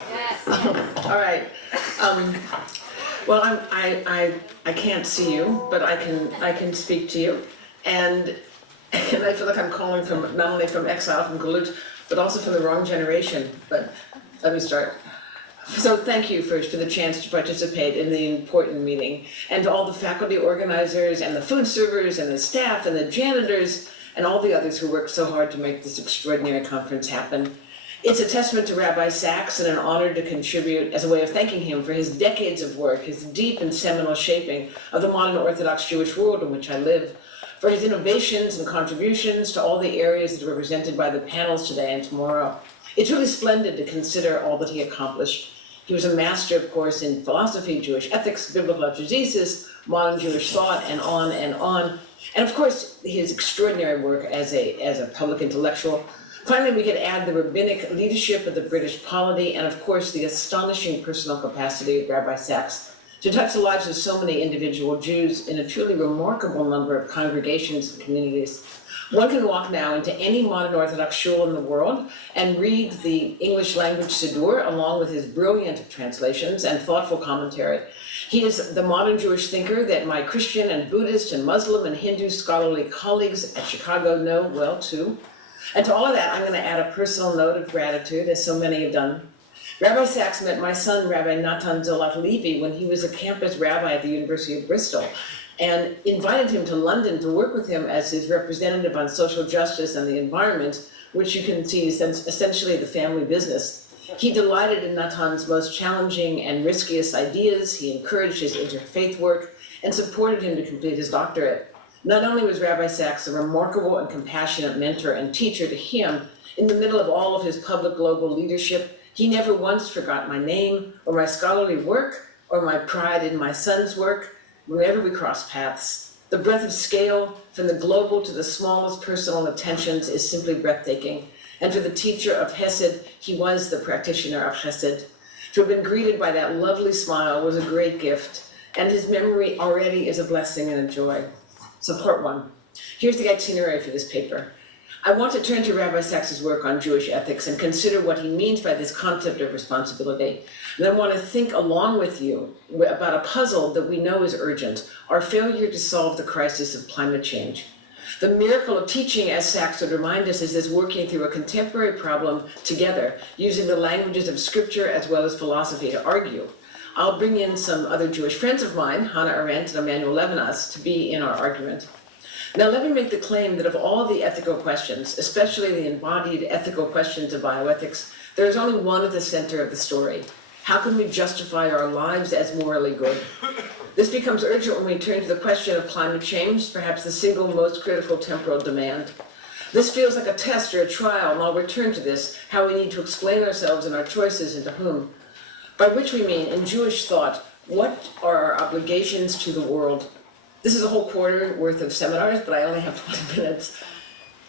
Yes, yes. All right. Well, I can't see you, but I can speak to you, and I feel like I'm calling from not only from exile from Galut, but also from the wrong generation. But let me start. So thank you first for the chance to participate in the important meeting, and to all the faculty organizers and the food servers and the staff and the janitors and all the others who worked so hard to make this extraordinary conference happen. It's a testament to Rabbi Sachs and an honor to contribute as a way of thanking him for his decades of work, his deep and seminal shaping of the modern Orthodox Jewish world in which I live, for his innovations and contributions to all the areas that are represented by the panels today and tomorrow. It's really splendid to consider all that he accomplished. He was a master, of course, in philosophy, Jewish ethics, biblical exegesis, modern Jewish thought, and on and on. And of course, his extraordinary work as a public intellectual. Finally, we could add the rabbinic leadership of the British polity, and of course, the astonishing personal capacity of Rabbi Sachs to touch the lives of so many individual Jews in a truly remarkable number of congregations and communities. One can walk now into any modern Orthodox shul in the world and read the English language Siddur along with his brilliant translations and thoughtful commentary. He is the modern Jewish thinker that my Christian and Buddhist and Muslim and Hindu scholarly colleagues at Chicago know well too. And to all of that, I'm going to add a personal note of gratitude, as so many have done. Rabbi Sachs met my son, Rabbi Natan Zoloth Levy, when he was a campus rabbi at the University of Bristol, and invited him to London to work with him as his representative on social justice and the environment, which you can see is essentially the family business. He delighted in Natan's most challenging and riskiest ideas. He encouraged his interfaith work and supported him to complete his doctorate. Not only was Rabbi Sachs a remarkable and compassionate mentor and teacher to him, in the middle of all of his public global leadership, he never once forgot my name or my scholarly work or my pride in my son's work whenever we crossed paths. The breadth of scale, from the global to the smallest personal attentions, is simply breathtaking. And for the teacher of Hesed, he was the practitioner of Hesed. To have been greeted by that lovely smile was a great gift, and his memory already is a blessing and a joy. So part one. Here's the itinerary for this paper. I want to turn to Rabbi Sachs's work on Jewish ethics and consider what he means by this concept of responsibility. And I want to think along with you about a puzzle that we know is urgent, our failure to solve the crisis of climate change. The miracle of teaching, as Sachs would remind us, is this working through a contemporary problem together, using the languages of scripture as well as philosophy to argue. I'll bring in some other Jewish friends of mine, Hannah Arendt and Emmanuel Levinas, to be in our argument. Now, let me make the claim that of all the ethical questions, especially the embodied ethical questions of bioethics, there is only one at the center of the story. How can we justify our lives as morally good? This becomes urgent when we turn to the question of climate change, perhaps the single most critical temporal demand. This feels like a test or a trial, and I'll return to this, how we need to explain ourselves and our choices and to whom. By which we mean, in Jewish thought, what are our obligations to the world? This is a whole quarter worth of seminars, but I only have 20 minutes.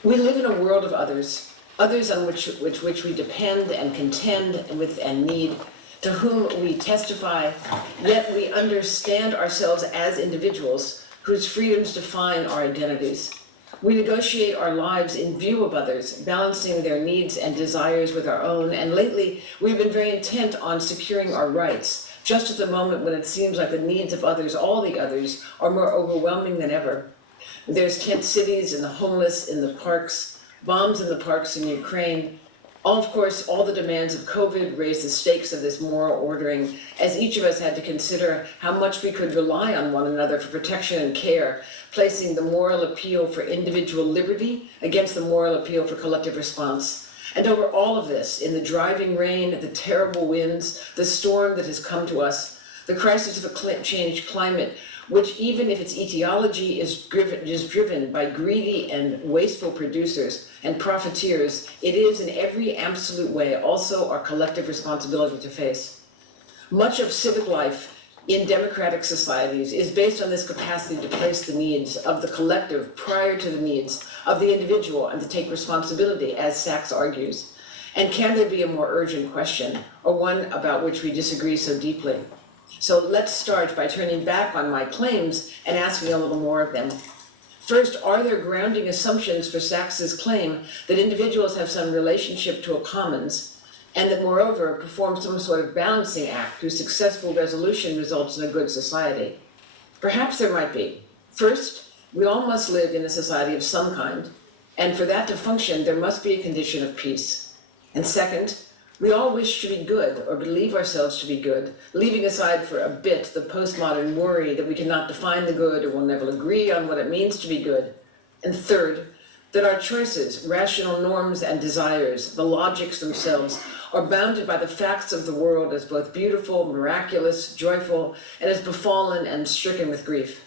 We live in a world of others on which we depend and contend with and need, to whom we testify, yet we understand ourselves as individuals whose freedoms define our identities. We negotiate our lives in view of others, balancing their needs and desires with our own, and lately we've been very intent on securing our rights, just at the moment when it seems like the needs of others, all the others, are more overwhelming than ever. There's tent cities and the homeless in the parks, bombs in the parks in Ukraine. Of course, all the demands of COVID raised the stakes of this moral ordering, as each of us had to consider how much we could rely on one another for protection and care, placing the moral appeal for individual liberty against the moral appeal for collective response. And over all of this, in the driving rain, the terrible winds, the storm that has come to us, the crisis of a changed climate, which even if its etiology is driven by greedy and wasteful producers and profiteers, it is in every absolute way also our collective responsibility to face. Much of civic life in democratic societies is based on this capacity to place the needs of the collective prior to the needs of the individual and to take responsibility, as Sachs argues. And can there be a more urgent question, or one about which we disagree so deeply? So let's start by turning back on my claims and asking a little more of them. First, are there grounding assumptions for Sachs's claim that individuals have some relationship to a commons? and that moreover perform some sort of balancing act whose successful resolution results in a good society? Perhaps there might be. First, we all must live in a society of some kind, and for that to function, there must be a condition of peace. And second, we all wish to be good, or believe ourselves to be good, leaving aside for a bit the postmodern worry that we cannot define the good or will never agree on what it means to be good. And third, that our choices, rational norms and desires, the logics themselves, are bounded by the facts of the world as both beautiful, miraculous, joyful, and as befallen and stricken with grief.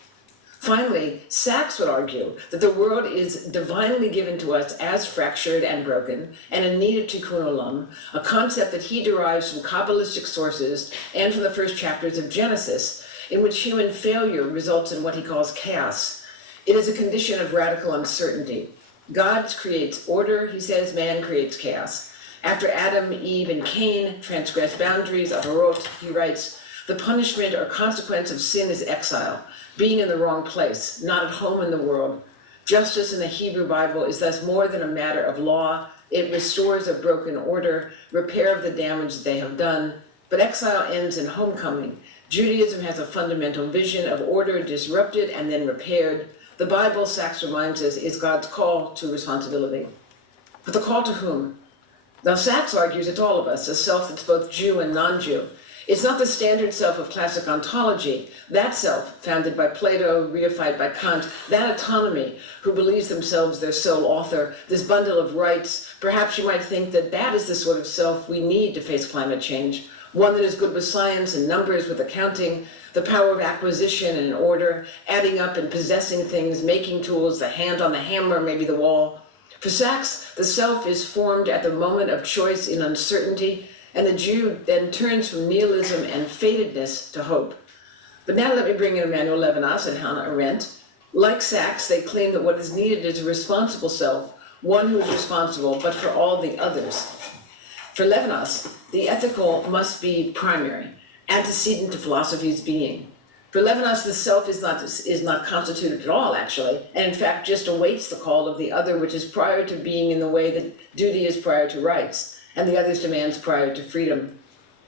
Finally, Sachs would argue that the world is divinely given to us as fractured and broken, and in need of tikkun olam, a concept that he derives from Kabbalistic sources and from the first chapters of Genesis, in which human failure results in what he calls chaos. It is a condition of radical uncertainty. God creates order, he says, man creates chaos. After Adam, Eve, and Cain transgress boundaries of Arot, he writes, the punishment or consequence of sin is exile, being in the wrong place, not at home in the world. Justice in the Hebrew Bible is thus more than a matter of law. It restores a broken order, repair of the damage they have done. But exile ends in homecoming. Judaism has a fundamental vision of order disrupted and then repaired. The Bible, Sachs reminds us, is God's call to responsibility. But the call to whom? Now, Sachs argues it's all of us, a self that's both Jew and non-Jew. It's not the standard self of classic ontology, that self, founded by Plato, reified by Kant, that autonomy, who believes themselves their sole author, this bundle of rights. Perhaps you might think that that is the sort of self we need to face climate change, one that is good with science and numbers, with accounting, the power of acquisition and order, adding up and possessing things, making tools, the hand on the hammer, maybe the wall. For Sachs, the self is formed at the moment of choice in uncertainty, and the Jew then turns from nihilism and fatedness to hope. But now let me bring in Emmanuel Levinas and Hannah Arendt. Like Sachs, they claim that what is needed is a responsible self, one who is responsible, but for all the others. For Levinas, the ethical must be primary, antecedent to philosophy's being. For Levinas, the self is not constituted at all, actually, and in fact just awaits the call of the other, which is prior to being in the way that duty is prior to rights, and the other's demands prior to freedom.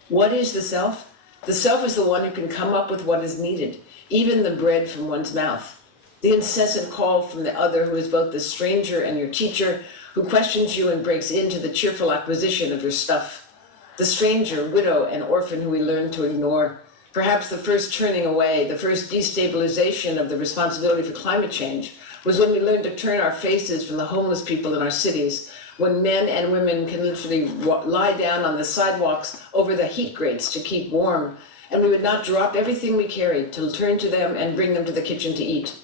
What is the self? The self is the one who can come up with what is needed, even the bread from one's mouth. The incessant call from the other, who is both the stranger and your teacher, who questions you and breaks into the cheerful acquisition of your stuff. The stranger, widow, and orphan who we learn to ignore. Perhaps the first turning away, the first destabilization of the responsibility for climate change was when we learned to turn our faces from the homeless people in our cities, when men and women can literally lie down on the sidewalks over the heat grates to keep warm, and we would not drop everything we carried to turn to them and bring them to the kitchen to eat.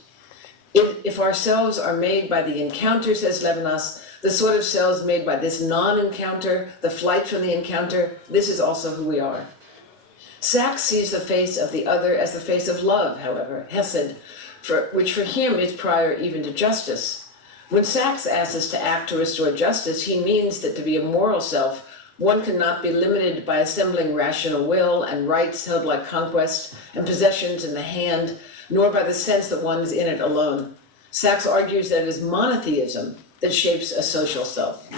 If our selves are made by the encounter, says Levinas, the sort of selves made by this non-encounter, the flight from the encounter, this is also who we are. Sachs sees the face of the other as the face of love, however, Hesed, which for him is prior even to justice. When Sachs asks us to act to restore justice, he means that to be a moral self, one cannot be limited by assembling rational will and rights held like conquest and possessions in the hand, nor by the sense that one is in it alone. Sachs argues that it is monotheism that shapes a social self.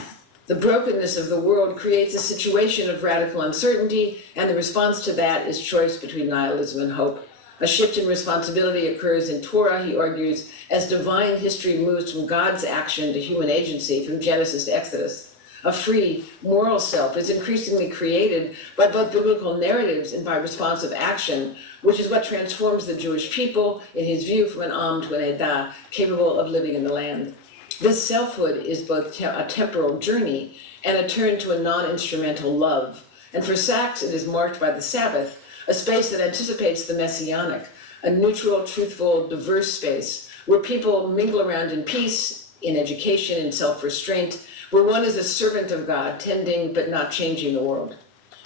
The brokenness of the world creates a situation of radical uncertainty, and the response to that is choice between nihilism and hope. A shift in responsibility occurs in Torah, he argues, as divine history moves from God's action to human agency, from Genesis to Exodus. A free, moral self is increasingly created by both biblical narratives and by responsive action, which is what transforms the Jewish people, in his view, from an Am to an Edah, capable of living in the land. This selfhood is both a temporal journey and a turn to a non-instrumental love. And for Sachs, it is marked by the Sabbath, a space that anticipates the messianic, a neutral, truthful, diverse space where people mingle around in peace, in education, in self-restraint, where one is a servant of God, tending but not changing the world.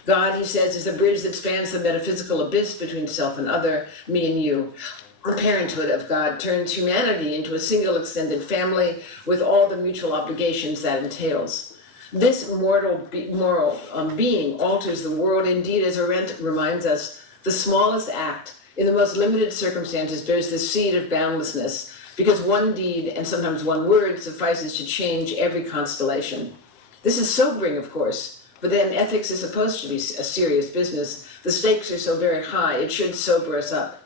God, he says, is a bridge that spans the metaphysical abyss between self and other, me and you. The parenthood of God turns humanity into a single extended family with all the mutual obligations that entails. This moral being alters the world. Indeed, as Arendt reminds us, the smallest act in the most limited circumstances bears the seed of boundlessness, because one deed and sometimes one word suffices to change every constellation. This is sobering, of course, But then ethics is supposed to be a serious business. The stakes are so very high, it should sober us up.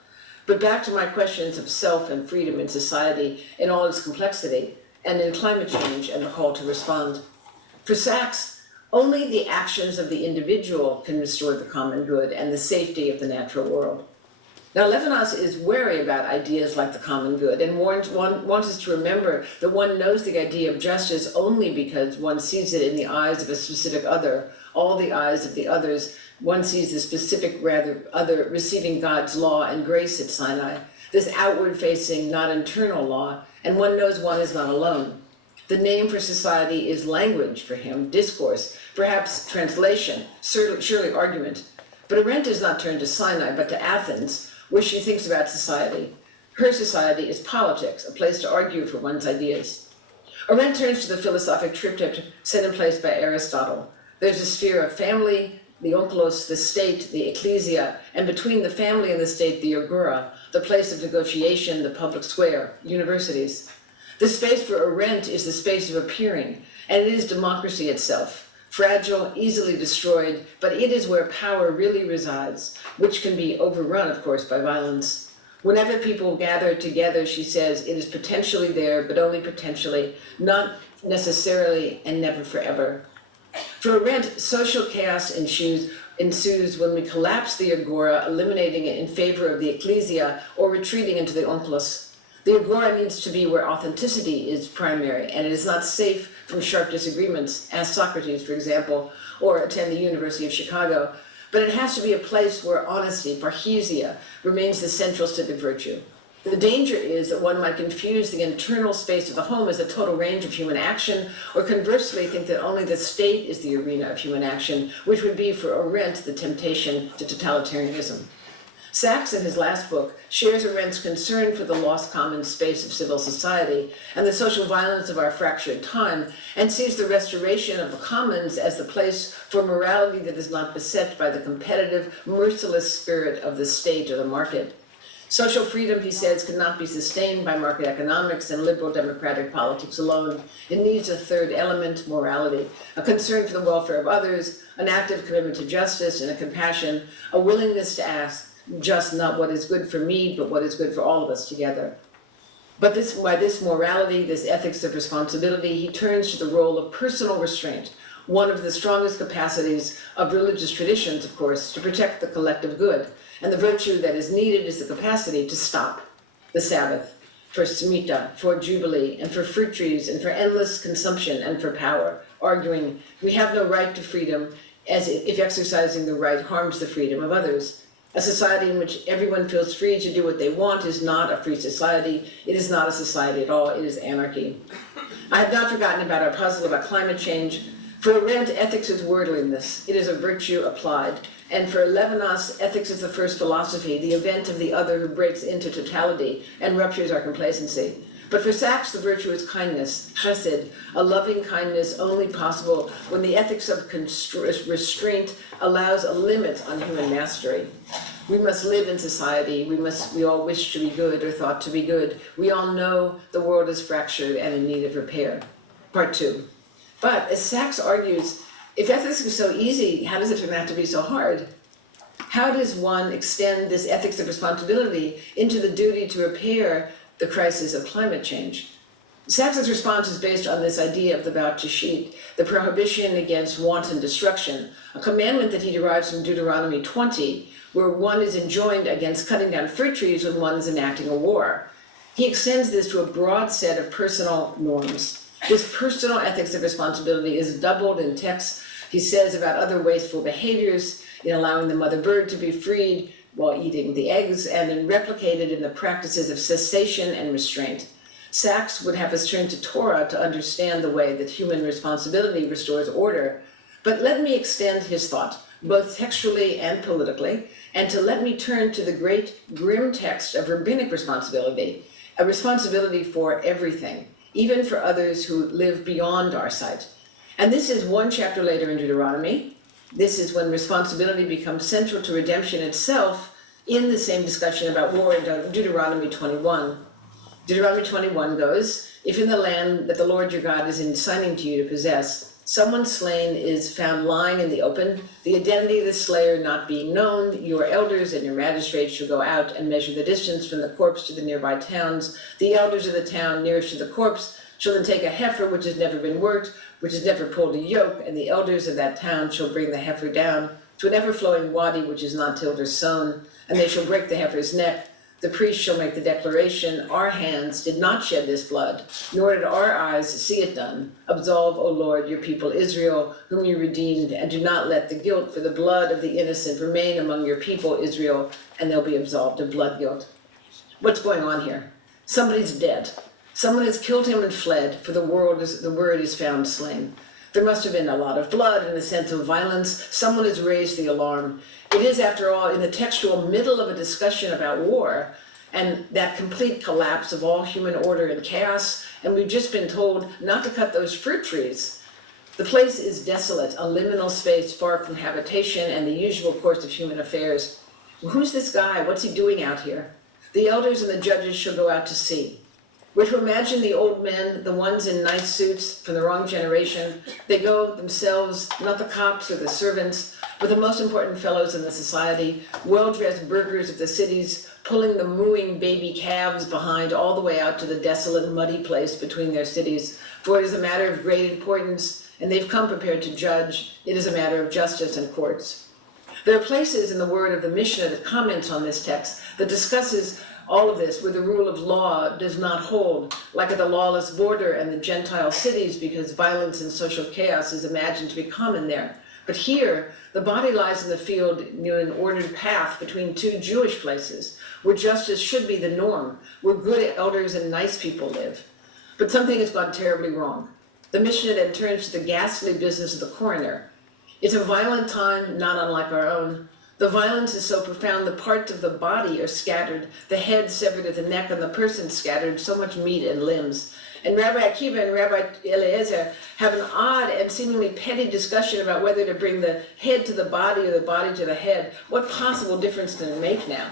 But back to my questions of self and freedom in society in all its complexity, and in climate change and the call to respond. For Sachs, only the actions of the individual can restore the common good and the safety of the natural world. Now, Levinas is wary about ideas like the common good and wants us to remember that one knows the idea of justice only because one sees it in the eyes of a specific other, all the eyes of the others. One sees the specific, rather, other receiving God's law and grace at Sinai, this outward-facing, not internal law, and one knows one is not alone. The name for society is language for him, discourse, perhaps translation, surely argument. But Arendt does not turn to Sinai, but to Athens, where she thinks about society. Her society is politics, a place to argue for one's ideas. Arendt turns to the philosophic triptych set in place by Aristotle. There's a sphere of family, the onklos, the state, the ecclesia, and between the family and the state, the agora, the place of negotiation, the public square, universities. The space for Arendt is the space of appearing, and it is democracy itself. Fragile, easily destroyed, but it is where power really resides, which can be overrun, of course, by violence. Whenever people gather together, she says, it is potentially there, but only potentially, not necessarily and never forever. For Arendt, social chaos ensues when we collapse the agora, eliminating it in favor of the ecclesia or retreating into the onklos. The agora needs to be where authenticity is primary, and it is not safe from sharp disagreements, ask Socrates, for example, or attend the University of Chicago. But it has to be a place where honesty, parrhesia, remains the central civic virtue. The danger is that one might confuse the internal space of the home as a total range of human action, or conversely think that only the state is the arena of human action, which would be for Arendt the temptation to totalitarianism. Sachs, in his last book, shares Arendt's concern for the lost common space of civil society and the social violence of our fractured time, and sees the restoration of the commons as the place for morality that is not beset by the competitive, merciless spirit of the state or the market. Social freedom, he says, cannot be sustained by market economics and liberal democratic politics alone. It needs a third element, morality, a concern for the welfare of others, an active commitment to justice and a compassion, a willingness to ask, just not what is good for me, but what is good for all of us together. But by this morality, this ethics of responsibility, he turns to the role of personal restraint, one of the strongest capacities of religious traditions, of course, to protect the collective good. And the virtue that is needed is the capacity to stop the Sabbath, for Shemitah, for Jubilee, and for fruit trees, and for endless consumption, and for power, arguing we have no right to freedom as if exercising the right harms the freedom of others. A society in which everyone feels free to do what they want is not a free society. It is not a society at all. It is anarchy. I have not forgotten about our puzzle about climate change. For Arendt, ethics is wordliness. It is a virtue applied. And for Levinas, ethics is the first philosophy, the event of the other who breaks into totality and ruptures our complacency. But for Sachs, the virtue is kindness, chesed, a loving kindness only possible when the ethics of restraint allows a limit on human mastery. We must live in society. We all wish to be good or thought to be good. We all know the world is fractured and in need of repair. Part 2. But as Sachs argues, if ethics is so easy, how does it turn out to be so hard? How does one extend this ethics of responsibility into the duty to repair the crisis of climate change? Sachs's response is based on this idea of the Baut Tashit, the prohibition against wanton destruction, a commandment that he derives from Deuteronomy 20, where one is enjoined against cutting down fruit trees when one is enacting a war. He extends this to a broad set of personal norms. This personal ethics of responsibility is doubled in texts, he says, about other wasteful behaviors, in allowing the mother bird to be freed while eating the eggs, and then replicated in the practices of cessation and restraint. Sachs would have us turn to Torah to understand the way that human responsibility restores order. But let me extend his thought, both textually and politically, and to let me turn to the great grim text of rabbinic responsibility, a responsibility for everything, even for others who live beyond our sight. And this is one chapter later in Deuteronomy. This is when responsibility becomes central to redemption itself in the same discussion about war in Deuteronomy 21. Deuteronomy 21 goes, if in the land that the Lord your God is assigning to you to possess, Someone slain is found lying in the open, the identity of the slayer not being known. Your elders and your magistrates shall go out and measure the distance from the corpse to the nearby towns. The elders of the town nearest to the corpse shall then take a heifer which has never been worked, which has never pulled a yoke, and the elders of that town shall bring the heifer down to an ever-flowing wadi which is not tilled or sown, and they shall break the heifer's neck. The priest shall make the declaration, our hands did not shed this blood, nor did our eyes see it done. Absolve, O Lord, your people Israel, whom you redeemed, and do not let the guilt for the blood of the innocent remain among your people Israel, and they'll be absolved of blood guilt. What's going on here? Somebody's dead. Someone has killed him and fled, for the word is found slain. There must have been a lot of blood and a sense of violence. Someone has raised the alarm. It is, after all, in the textual middle of a discussion about war and that complete collapse of all human order and chaos, and we've just been told not to cut those fruit trees. The place is desolate, a liminal space far from habitation and the usual course of human affairs. Well, who's this guy? What's he doing out here? The elders and the judges shall go out to see. We're to imagine the old men, the ones in nice suits from the wrong generation. They go themselves, not the cops or the servants, but the most important fellows in the society, well-dressed burghers of the cities, pulling the mooing baby calves behind all the way out to the desolate, muddy place between their cities. For it is a matter of great importance, and they've come prepared to judge. It is a matter of justice and courts. There are places in the word of the Mishnah that comments on this text, that discusses all of this where the rule of law does not hold, like at the lawless border and the Gentile cities, because violence and social chaos is imagined to be common there. But here, the body lies in the field near an ordered path between two Jewish places, where justice should be the norm, where good elders and nice people live. But something has gone terribly wrong. The Mishnah then turns to the ghastly business of the coroner. It's a violent time, not unlike our own. The violence is so profound, the parts of the body are scattered, the head severed at the neck, and the person scattered, so much meat and limbs. And Rabbi Akiva and Rabbi Eliezer have an odd and seemingly petty discussion about whether to bring the head to the body or the body to the head. What possible difference does it make now?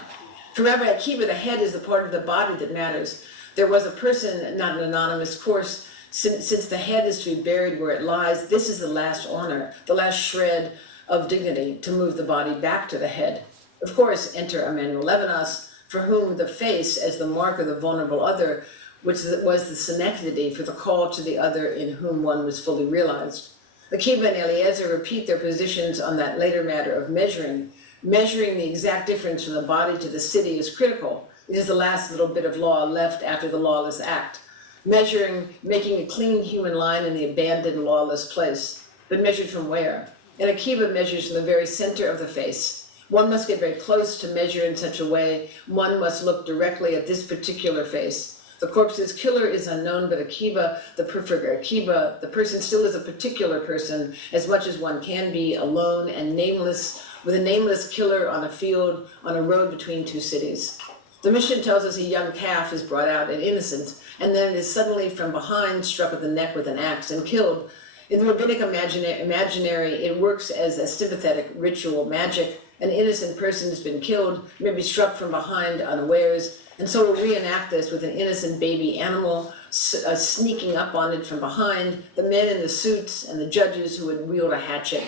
For Rabbi Akiva, the head is the part of the body that matters. There was a person, not an anonymous course, since the head is to be buried where it lies, this is the last honor, the last shred of dignity to move the body back to the head. Of course, enter Emmanuel Levinas, for whom the face as the mark of the vulnerable other, which was the synecdoche for the call to the other in whom one was fully realized. Akiva and Eliezer repeat their positions on that later matter of measuring. Measuring the exact difference from the body to the city is critical. It is the last little bit of law left after the lawless act. Measuring, making a clean human line in the abandoned lawless place. But measured from where? And Akiva measures from the very center of the face. One must get very close to measure in such a way. One must look directly at this particular face. The corpse's killer is unknown, but Akiva, the person still is a particular person, as much as one can be, alone and nameless, with a nameless killer on a field, on a road between two cities. The Mishnah tells us a young calf is brought out, an innocent, and then is suddenly from behind struck at the neck with an axe and killed. In the rabbinic imaginary, it works as a sympathetic ritual magic. An innocent person has been killed, maybe struck from behind unawares, and so we'll reenact this with an innocent baby animal sneaking up on it from behind, the men in the suits and the judges who would wield a hatchet.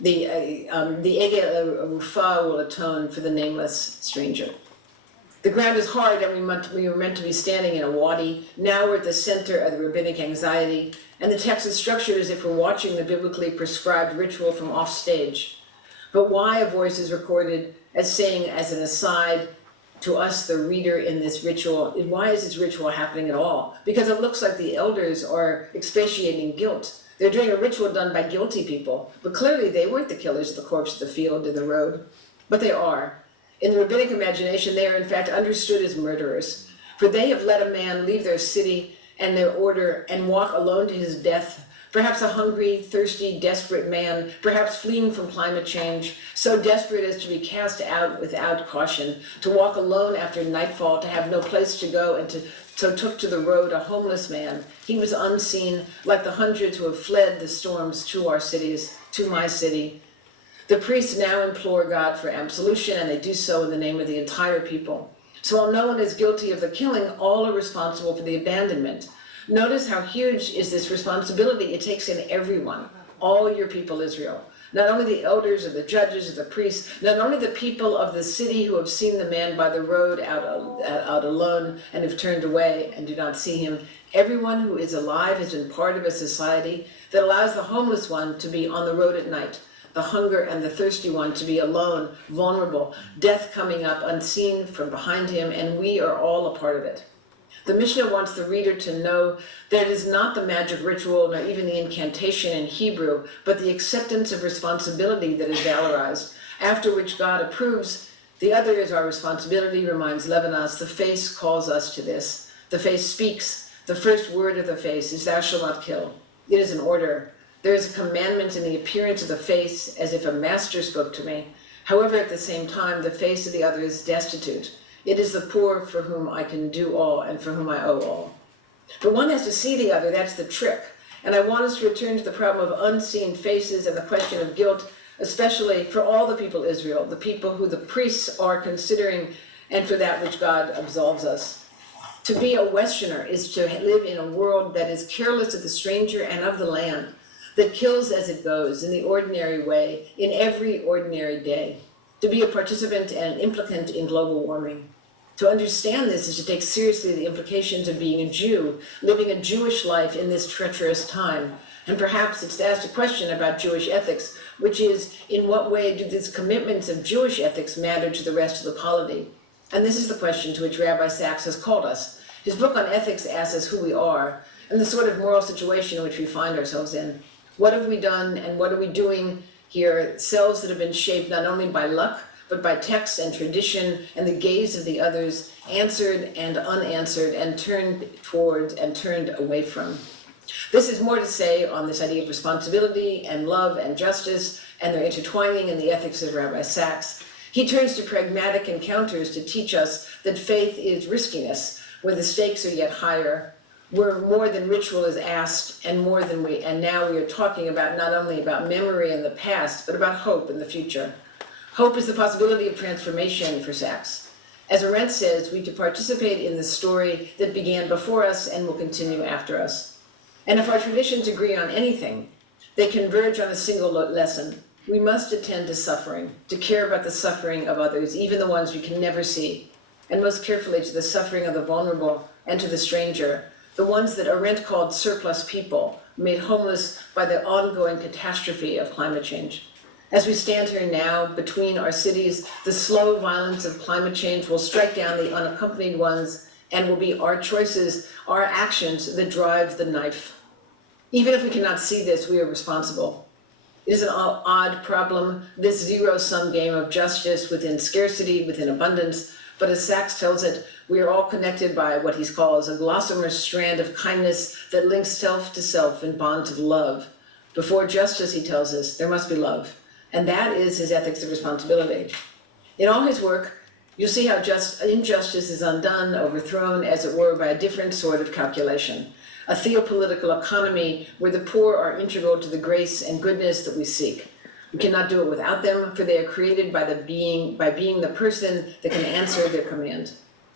The Ege Rufa will atone for the nameless stranger. The ground is hard and we were meant to be standing in a wadi. Now we're at the center of the rabbinic anxiety, and the text is structured as if we're watching the biblically prescribed ritual from off stage. But why a voice is recorded as saying as an aside to us, the reader in this ritual, why is this ritual happening at all? Because it looks like the elders are expiating guilt. They're doing a ritual done by guilty people, but clearly they weren't the killers of the corpse of the field in the road, but they are. In the rabbinic imagination, they are in fact understood as murderers, for they have let a man leave their city and their order and walk alone to his death, perhaps a hungry, thirsty, desperate man, perhaps fleeing from climate change, so desperate as to be cast out without caution, to walk alone after nightfall, to have no place to go, and so took to the road a homeless man. He was unseen, like the hundreds who have fled the storms to our cities, to my city. The priests now implore God for absolution, and they do so in the name of the entire people. So while no one is guilty of the killing, all are responsible for the abandonment. Notice how huge is this responsibility. It takes in everyone. all your people Israel, not only the elders or the judges or the priests, not only the people of the city who have seen the man by the road out alone and have turned away and do not see him. Everyone who is alive has been part of a society that allows the homeless one to be on the road at night, the hunger and the thirsty one to be alone, vulnerable, death coming up unseen from behind him, and we are all a part of it. The Mishnah wants the reader to know that it is not the magic ritual nor even the incantation in Hebrew, but the acceptance of responsibility that is valorized, after which God approves. The other is our responsibility, reminds Levinas. The face calls us to this. The face speaks. The first word of the face is thou shalt not kill. It is an order. There is a commandment in the appearance of the face as if a master spoke to me. However, at the same time, the face of the other is destitute. It is the poor for whom I can do all and for whom I owe all. But one has to see the other, that's the trick. And I want us to return to the problem of unseen faces and the question of guilt, especially for all the people of Israel, the people who the priests are considering, and for that which God absolves us. To be a Westerner is to live in a world that is careless of the stranger and of the land, that kills as it goes, in the ordinary way, in every ordinary day. To be a participant and an implicant in global warming. To understand this is to take seriously the implications of being a Jew, living a Jewish life in this treacherous time. And perhaps it's to ask a question about Jewish ethics, which is, in what way do these commitments of Jewish ethics matter to the rest of the polity? And this is the question to which Rabbi Sachs has called us. His book on ethics asks us who we are, and the sort of moral situation in which we find ourselves in. What have we done, and what are we doing here? Selves that have been shaped not only by luck, but by text and tradition and the gaze of the others, answered and unanswered, and turned towards and turned away from. This is more to say on this idea of responsibility and love and justice and their intertwining in the ethics of Rabbi Sachs. He turns to pragmatic encounters to teach us that faith is riskiness, where the stakes are yet higher, where more than ritual is asked, and now we are talking about not only about memory in the past, but about hope in the future. Hope is the possibility of transformation for Sachs. As Arendt says, we to participate in the story that began before us and will continue after us. And if our traditions agree on anything, they converge on a single lesson. We must attend to suffering, to care about the suffering of others, even the ones we can never see, and most carefully to the suffering of the vulnerable and to the stranger, the ones that Arendt called surplus people, made homeless by the ongoing catastrophe of climate change. As we stand here now, between our cities, the slow violence of climate change will strike down the unaccompanied ones and will be our choices, our actions that drive the knife. Even if we cannot see this, we are responsible. It is an odd problem, this zero-sum game of justice within scarcity, within abundance, but as Sachs tells it, we are all connected by what he calls a gossamer strand of kindness that links self to self in bonds of love. Before justice, he tells us, there must be love. And that is his ethics of responsibility. In all his work, you'll see how injustice is undone, overthrown, as it were, by a different sort of calculation. A theopolitical economy where the poor are integral to the grace and goodness that we seek. We cannot do it without them, for they are created by being the person that can answer their command.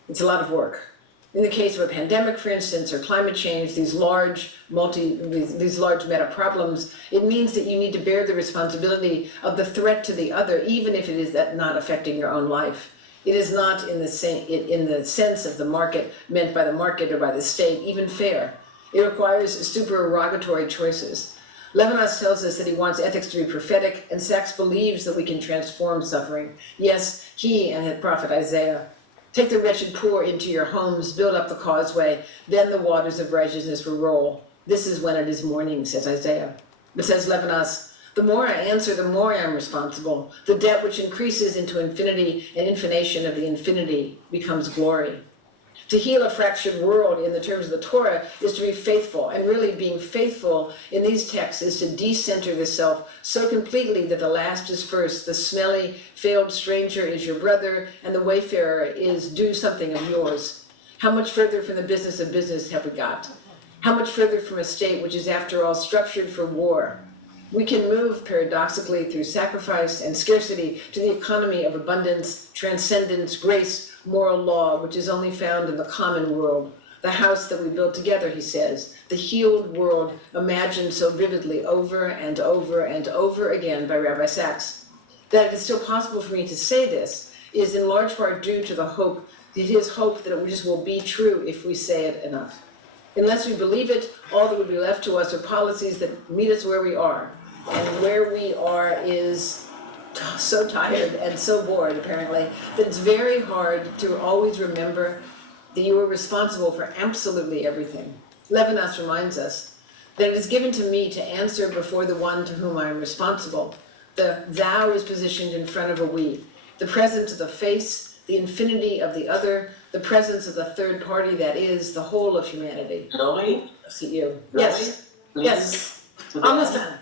It's a lot of work. In the case of a pandemic, for instance, or climate change, these large meta problems, it means that you need to bear the responsibility of the threat to the other, even if it is not affecting your own life. It is not in the sense of the market, meant by the market or by the state, even fair. It requires supererogatory choices. Levinas tells us that he wants ethics to be prophetic, and Sachs believes that we can transform suffering. Yes, he and the prophet Isaiah. Take the wretched poor into your homes, build up the causeway, then the waters of righteousness will roll. This is when it is morning, says Isaiah. But says Levinas, the more I answer, the more I am responsible. The debt which increases into infinity and infination of the infinity becomes glory. To heal a fractured world in the terms of the Torah is to be faithful, and really being faithful in these texts is to decenter the self so completely that the last is first, the smelly, failed stranger is your brother, and the wayfarer is do something of yours. How much further from the business of business have we got? How much further from a state which is after all structured for war? We can move paradoxically through sacrifice and scarcity to the economy of abundance, transcendence, grace, moral law, which is only found in the common world. The house that we build together, he says, the healed world imagined so vividly over and over and over again by Rabbi Sachs. That it is still possible for me to say this is in large part due to the hope, his hope that it just will be true if we say it enough. Unless we believe it, all that would be left to us are policies that meet us where we are. And where we are is so tired and so bored, apparently, that it's very hard to always remember that you are responsible for absolutely everything. Levinas reminds us that it is given to me to answer before the one to whom I am responsible. The thou is positioned in front of a we. The presence of the face, the infinity of the other, the presence of the third party that is the whole of humanity. Laurie? See you. Yes. Yes. Almost done.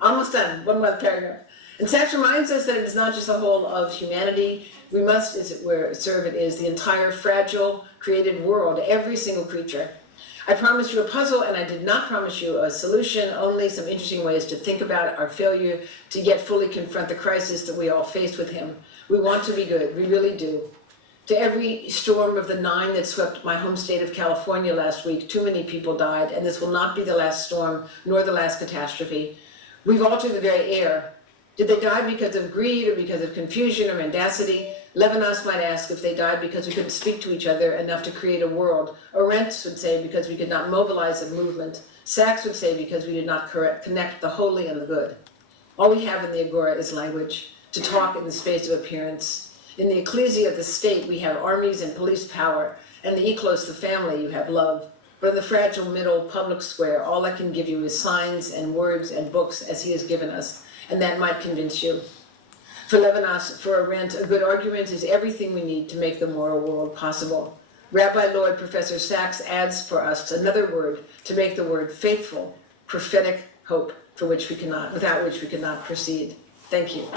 Almost done. One more paragraph. And Sachs reminds us that it is not just the whole of humanity. We must, as it were, serve it is the entire fragile created world, every single creature. I promised you a puzzle, and I did not promise you a solution, only some interesting ways to think about our failure to yet fully confront the crisis that we all face with him. We want to be good, we really do. To every storm of the 9 that swept my home state of California last week, too many people died, and this will not be the last storm, nor the last catastrophe. We've altered the very air. Did they die because of greed or because of confusion or mendacity? Levinas might ask if they died because we couldn't speak to each other enough to create a world. Arendts would say because we could not mobilize a movement. Sachs would say because we did not connect the holy and the good. All we have in the agora is language, to talk in the space of appearance. In the ecclesia of the state, we have armies and police power, and the eklos, the family, you have love. But in the fragile middle public square, all I can give you is signs and words and books as he has given us. And that might convince you. For Levinas, for Arendt, a good argument is everything we need to make the moral world possible. Rabbi Lloyd, Professor Sachs adds for us another word to make the word faithful, prophetic hope, for which we cannot, without which we cannot proceed. Thank you.